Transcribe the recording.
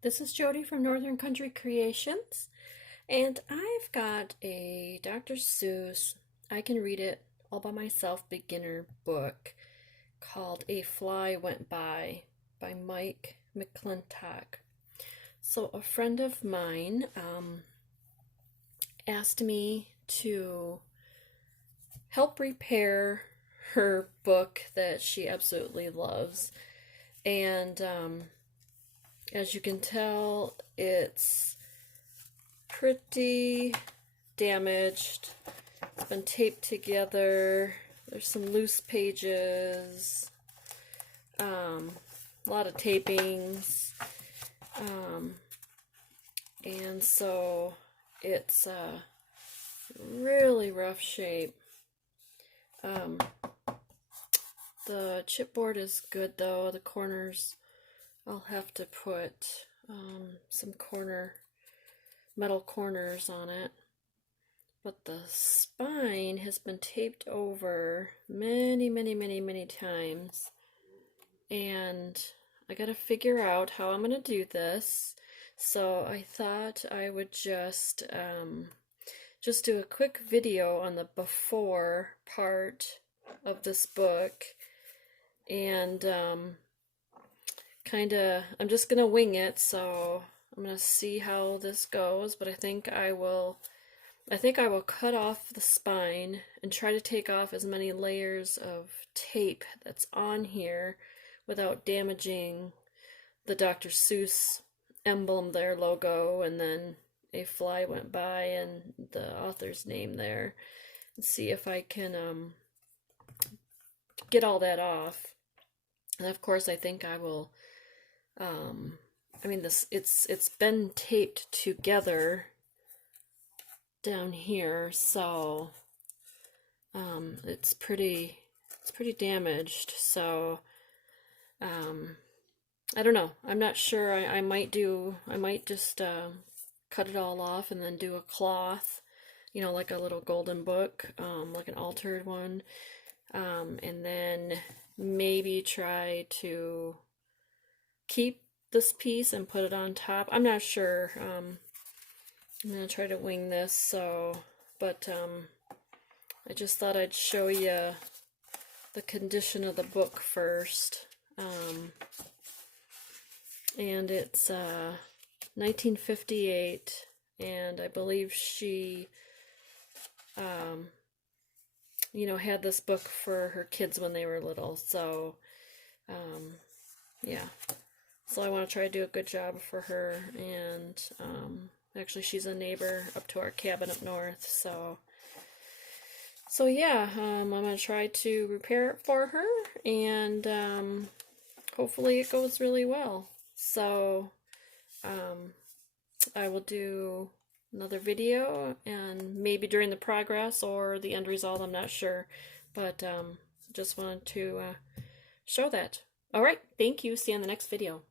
This is Jody from Northern Country Creations, and I've got a Dr. Seuss, I can read it all by myself, beginner book called A Fly Went by Mike McClintock. So a friend of mine asked me to help repair her book that she absolutely loves, and as you can tell, it's pretty damaged. It's been taped together. There's some loose pages, a lot of tapings, and so it's really rough shape. The chipboard is good though. The corners, I'll have to put some metal corners on it. But the spine has been taped over many times. And I gotta figure out how I'm gonna do this. So I thought I would just do a quick video on the before part of this book. And I'm just gonna wing it, so I'm gonna see how this goes, but I think I will cut off the spine and try to take off as many layers of tape that's on here without damaging the Dr. Seuss emblem there, logo, and then A Fly Went By and the author's name there, and see if I can get all that off. And of course I think I will it's been taped together down here, so it's pretty damaged. So I don't know. I'm not sure. I might just cut it all off and then do a cloth, like a little golden book, like an altered one, and then maybe try to keep this piece and put it on top. I'm not sure. I'm gonna try to wing this, but I just thought I'd show you the condition of the book first. And it's 1958, and I believe she had this book for her kids when they were little, so yeah. So I want to try to do a good job for her, and actually she's a neighbor up to our cabin up north, so yeah, I'm going to try to repair it for her, and hopefully it goes really well. So I will do another video, and maybe during the progress or the end result, I'm not sure, but just wanted to show that. All right, thank you. See you on the next video.